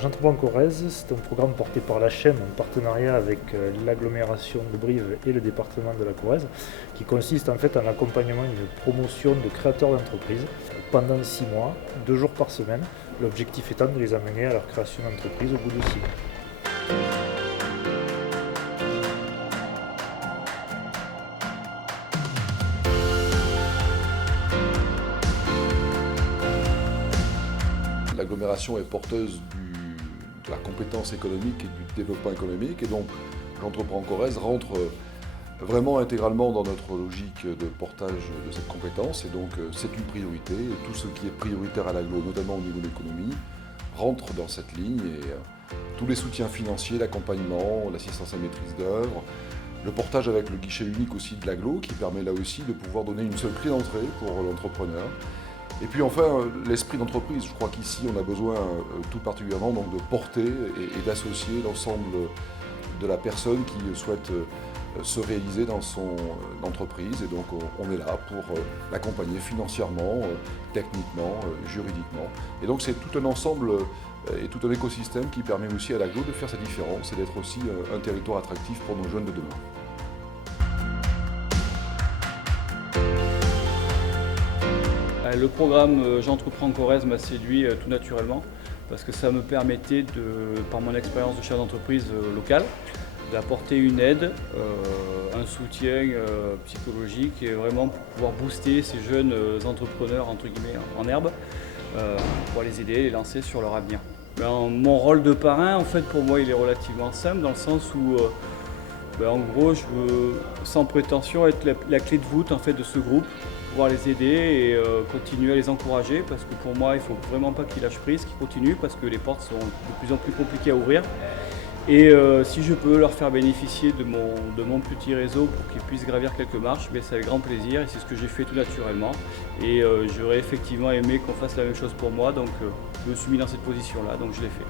J'entreprends en Corrèze, c'est un programme porté par l'HM en partenariat avec l'agglomération de Brive et le département de la Corrèze, qui consiste en fait en l'accompagnement et une promotion de créateurs d'entreprises pendant 6 mois, 2 jours par semaine, l'objectif étant de les amener à leur création d'entreprise au bout de 6 mois. L'agglomération est porteuse de la compétence économique et du développement économique, et donc j'entreprends en Corrèze rentre vraiment intégralement dans notre logique de portage de cette compétence, et donc c'est une priorité, et tout ce qui est prioritaire à l'agglo, notamment au niveau de l'économie, rentre dans cette ligne, et tous les soutiens financiers, l'accompagnement, l'assistance à maîtrise d'œuvre, le portage avec le guichet unique aussi de l'agglo, qui permet là aussi de pouvoir donner une seule clé d'entrée pour l'entrepreneur. Et puis enfin, l'esprit d'entreprise. Je crois qu'ici, on a besoin tout particulièrement donc, de porter et d'associer l'ensemble de la personne qui souhaite se réaliser dans son entreprise. Et donc, on est là pour l'accompagner financièrement, techniquement, juridiquement. Et donc, c'est tout un ensemble et tout un écosystème qui permet aussi à l'agglo de faire sa différence et d'être aussi un territoire attractif pour nos jeunes de demain. Le programme J'entreprends en Corrèze m'a séduit tout naturellement parce que ça me permettait, par mon expérience de chef d'entreprise locale, d'apporter une aide, un soutien psychologique et vraiment pour pouvoir booster ces jeunes entrepreneurs entre guillemets en herbe, pour les aider, les lancer sur leur avenir. Mon rôle de parrain, en fait, pour moi, il est relativement simple dans le sens où en gros, je veux, sans prétention, être la clé de voûte en fait, de ce groupe, pouvoir les aider et continuer à les encourager parce que pour moi, il ne faut vraiment pas qu'ils lâchent prise, qu'ils continuent parce que les portes sont de plus en plus compliquées à ouvrir. Et si je peux leur faire bénéficier de mon petit réseau pour qu'ils puissent gravir quelques marches, c'est avec grand plaisir et c'est ce que j'ai fait tout naturellement. Et j'aurais effectivement aimé qu'on fasse la même chose pour moi, donc je me suis mis dans cette position-là, donc je l'ai fait.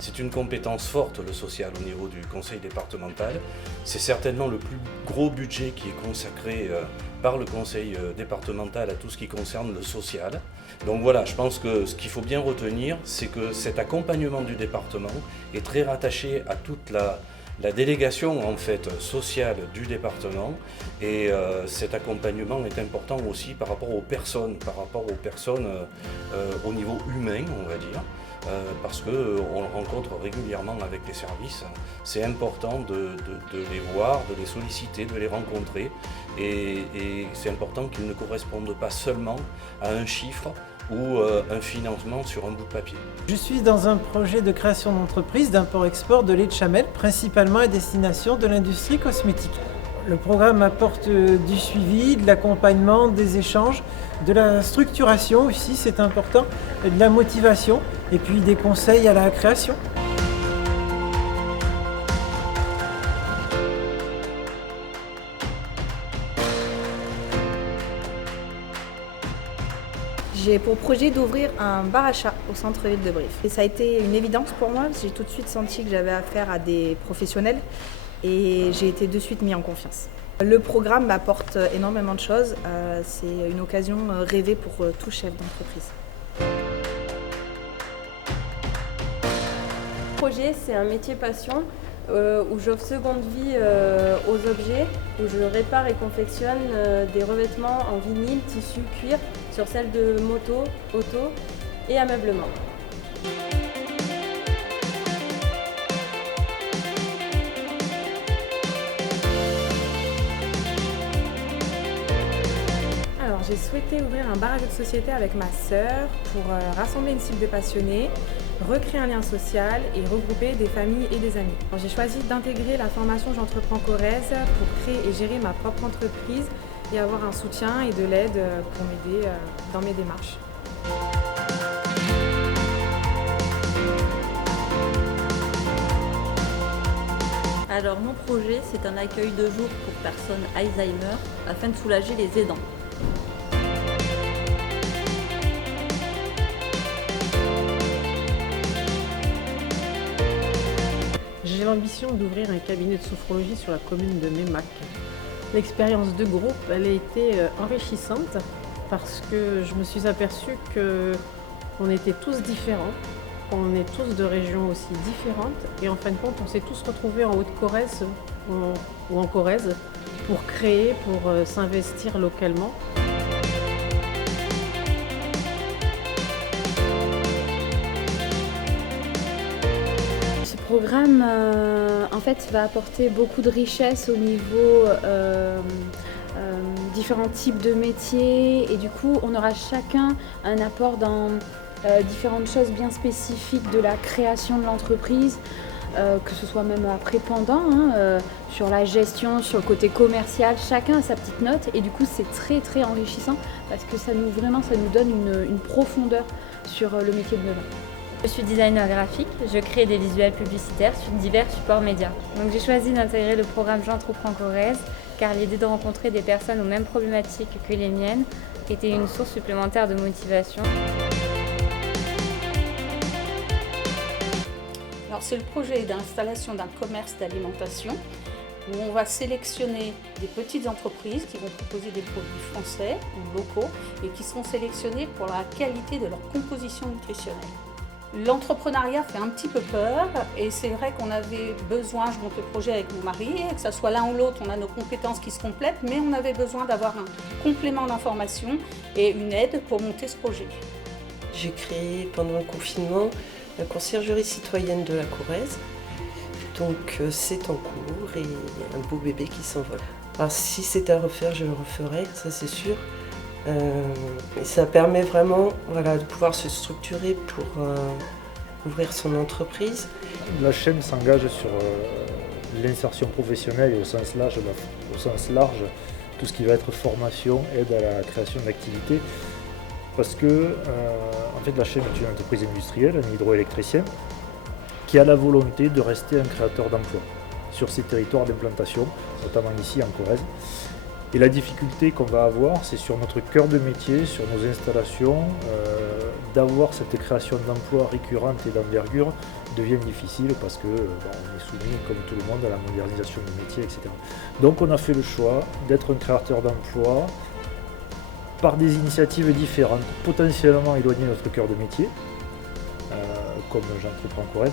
C'est une compétence forte, le social, au niveau du conseil départemental. C'est certainement le plus gros budget qui est consacré par le conseil départemental à tout ce qui concerne le social. Donc voilà, je pense que ce qu'il faut bien retenir, c'est que cet accompagnement du département est très rattaché à toute la délégation en fait sociale du département et cet accompagnement est important aussi par rapport aux personnes au niveau humain, on va dire. Parce qu'on le rencontre régulièrement avec les services. C'est important de les voir, de les solliciter, de les rencontrer et c'est important qu'ils ne correspondent pas seulement à un chiffre ou un financement sur un bout de papier. Je suis dans un projet de création d'entreprise d'import-export de lait de chamelle, principalement à destination de l'industrie cosmétique. Le programme apporte du suivi, de l'accompagnement, des échanges, de la structuration aussi, c'est important, et de la motivation, et puis des conseils à la création. J'ai pour projet d'ouvrir un bar à chat au centre-ville de Brive. Et ça a été une évidence pour moi, j'ai tout de suite senti que j'avais affaire à des professionnels et j'ai été de suite mis en confiance. Le programme m'apporte énormément de choses, c'est une occasion rêvée pour tout chef d'entreprise. Le projet, c'est un métier passion où j'offre seconde vie aux objets, où je répare et confectionne des revêtements en vinyle, tissu, cuir sur celles de moto, auto et ameublement. Alors, j'ai souhaité ouvrir un bar à jeux de société avec ma sœur pour rassembler une cible de passionnés, recréer un lien social et regrouper des familles et des amis. J'ai choisi d'intégrer la formation J'entreprends Corrèze pour créer et gérer ma propre entreprise et avoir un soutien et de l'aide pour m'aider dans mes démarches. Alors mon projet, c'est un accueil de jour pour personnes Alzheimer afin de soulager les aidants. l'ambition d'ouvrir un cabinet de sophrologie sur la commune de Meymac. L'expérience de groupe, elle a été enrichissante parce que je me suis aperçue qu'on était tous différents, qu'on est tous de régions aussi différentes et en fin de compte, on s'est tous retrouvés en Haute-Corrèze ou en Corrèze pour créer, pour s'investir localement. Ce programme en fait, va apporter beaucoup de richesse au niveau différents types de métiers et du coup on aura chacun un apport dans différentes choses bien spécifiques de la création de l'entreprise, que ce soit même après pendant, sur la gestion, sur le côté commercial, chacun a sa petite note et du coup c'est très très enrichissant parce que ça nous donne une profondeur sur le métier de demain. Je suis designer graphique, je crée des visuels publicitaires sur divers supports médias. Donc j'ai choisi d'intégrer le programme J'entreprends Corrèze car l'idée de rencontrer des personnes aux mêmes problématiques que les miennes était une source supplémentaire de motivation. Alors c'est le projet d'installation d'un commerce d'alimentation où on va sélectionner des petites entreprises qui vont proposer des produits français ou locaux et qui seront sélectionnés pour la qualité de leur composition nutritionnelle. L'entrepreneuriat fait un petit peu peur et c'est vrai qu'on avait besoin, je monte le projet avec mon mari, que ce soit l'un ou l'autre, on a nos compétences qui se complètent, mais on avait besoin d'avoir un complément d'information et une aide pour monter ce projet. J'ai créé pendant le confinement la conciergerie citoyenne de la Corrèze, donc c'est en cours et un beau bébé qui s'envole. Alors si c'est à refaire, je le referai, ça c'est sûr. Et ça permet vraiment de pouvoir se structurer pour ouvrir son entreprise. La chaîne s'engage sur l'insertion professionnelle et au sens large, tout ce qui va être formation, aide à la création d'activités. Parce que en fait, la chaîne est une entreprise industrielle, un hydroélectricien, qui a la volonté de rester un créateur d'emplois sur ses territoires d'implantation, notamment ici en Corrèze. Et la difficulté qu'on va avoir, c'est sur notre cœur de métier, sur nos installations, d'avoir cette création d'emplois récurrente et d'envergure devient difficile parce que on est soumis, comme tout le monde, à la modernisation du métier, etc. Donc on a fait le choix d'être un créateur d'emplois par des initiatives différentes, potentiellement éloignées de notre cœur de métier, comme J'entreprends Corrèze,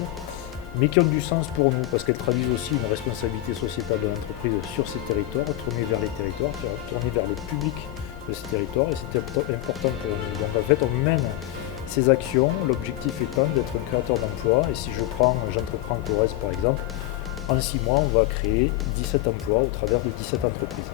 mais qui ont du sens pour nous, parce qu'elles traduisent aussi une responsabilité sociétale de l'entreprise sur ces territoires, tournée vers les territoires, tournée vers le public de ces territoires, et c'est important pour nous. Donc en fait, on mène ces actions, l'objectif étant d'être un créateur d'emplois, et si je prends J'entreprends Corrèze par exemple, en 6 mois, on va créer 17 emplois au travers de 17 entreprises.